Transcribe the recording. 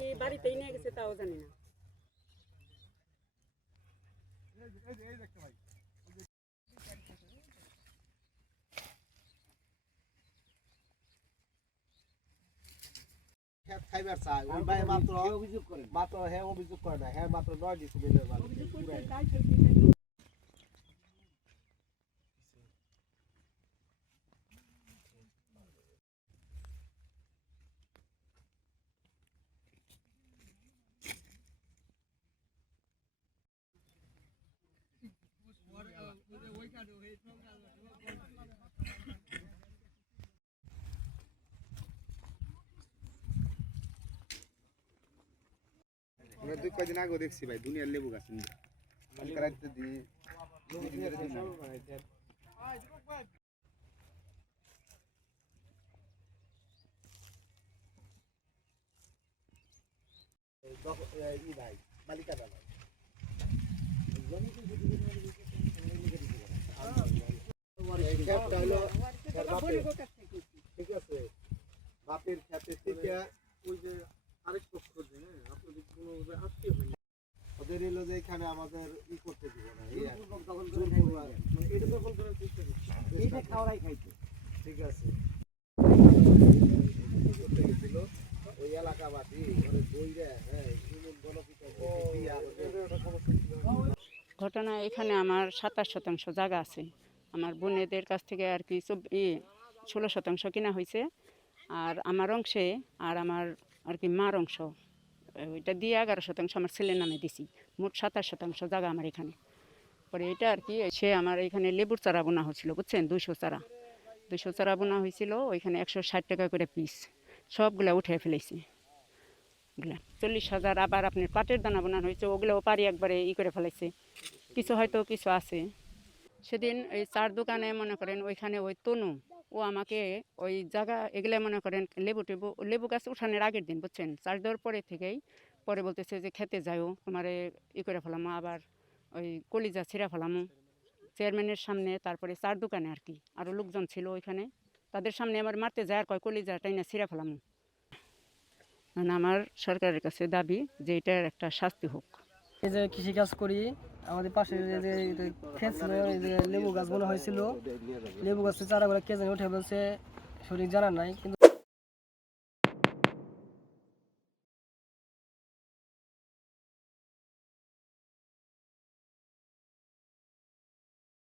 নাকি বাড়িতেই নিয়ে গেছে তাও জানি না। খাইবার চাই ওই ভাই মাত্র অভিযোগ করে হ্যাঁ অভিযোগ করে না হ্যাঁ মাত্র 9 ডিসিপ্লিনের মালিক আমরা 2 দিন আগে দেখছি ভাই দুনিয়ার লেবু গাছ রাখতে দিই ভাই মালিকা দাদা ঠিক আছে বাপের খেতে থেকে ওই যে আরেক পক্ষ আপনাদের কোনোভাবে আত্মীয় হয়নি ওদের এলো যে এখানে আমাদের ই করতে দিব না এটা দখল করার চেষ্টা করছে এইটা খাওয়াই খাইছে ঠিক আছে ওই এলাকাবাসী মানে বইরে হ্যাঁ ঘটনা এখানে আমার 27% জায়গা আছে। আমার বোনেদের কাছ থেকে আর কি 16% কিনা হয়েছে। আর আমার অংশে আর আমার আর কি মার অংশ ওইটা দিয়ে 11% আমার ছেলের নামে দিছি। মোট 27% জায়গা আমার এখানে। পরে এটা আর কি সে আমার এখানে লেবুর চারা বোনা হয়েছিল বুঝছেন 200 চারা বোনা হয়েছিল ওইখানে 160 টাকা করে পিস সবগুলা উঠে ফেলেছি। 40,000 আবার আপনার পাটের দানা বোনানো হয়েছে ওগুলোও পারি একবারে করে ফেলাইছে। কিছু হয়তো কিছু আছে। সেদিন এই চার দোকানে মনে করেন ওইখানে ওই তনু ও আমাকে ওই জায়গা এগুলো মনে করেন লেবু গাছ উঠানোর আগের দিন বুঝছেন চাষ দেওয়ার পরে থেকেই পরে বলতেছে যে খেতে যাও তোমারে করে ফেলামো আবার ওই কলিজা ছিঁড়া ফেলামো চেয়ারম্যানের সামনে তারপরে চার দোকানে আর কি আরও লোকজন ছিল ওইখানে তাদের সামনে আমার মারতে যায় আর কয় কলিজা টাইনা ছিঁড়া ফেলামো। আমার সরকারের কাছে দাবি যে এটার একটা শাস্তি হোক। এই যে কৃষিকাজ করি আমাদের পাশে যে ক্ষেত ছিল এই যে লেবু গাছ মনে হয়েছিল লেবু গাছের চারাগুলো কে জানি উঠে বলছে সঠিক জানা নাই কিন্তু